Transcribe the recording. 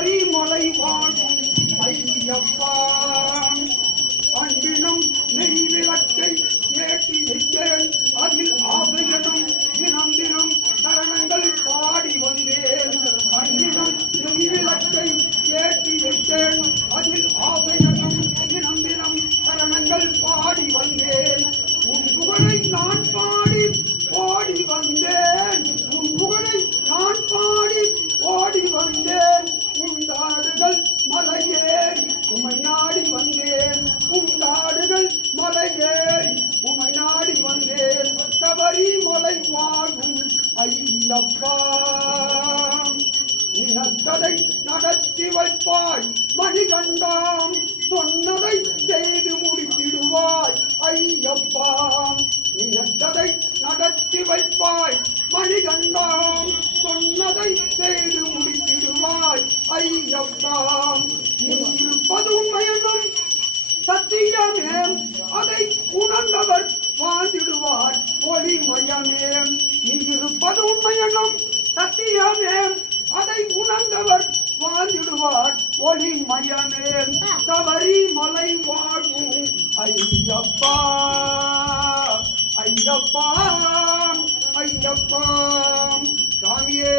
சபரிமலை வாழும் ஐயப்பா அன்பினும் நெய் விளக்கை ஏற்றி வைத்தேன் அதில் ஆசையனும் தினம் தினம் சரணங்கள் பாடி வந்தேன் அன்பினும் நெய் விளக்கை ஏற்றி வைத்தேன் அதில் ஆசையனும் தினம் தினம் சரணங்கள் பாடி வந்தேன் உன் புகழை நான் பாடி ஓடி வந்தேன் உன் புகழை நான் பாடி ஓடி வந்தேன் உண்டாடுகள் மலையேறி உமை நாடி வந்தேன் உண்டாடுகள் மலையேறி உமை நாடி வந்தேன் சபரிமலை வாழும் ஐயப்பா நினைத்ததை நடத்தி வைப்பாய் மணிகண்டாம் சொன்னதை செய்து முடித்திடுவாய் ஐயப்பா நினைத்ததை நடத்தி வைப்பாய் மணிகண்டாம் சொன்னதை செய்து முடித்திடுவாய் ஐயப்பா நீ இருப்பது உண்மையென்னும் சத்தியமே அதை உணர்ந்தவர் வாழ்ந்திடுவார் ஒளிமயமே நீ இருப்பது உண்மையென்னும் சத்தியமே அதை உணர்ந்தவர் வாழ்ந்திடுவார் ஒளிமயமே சபரிமலை வாழும் ஐயப்பா ஐயப்பா ஐயப்பா சாமியே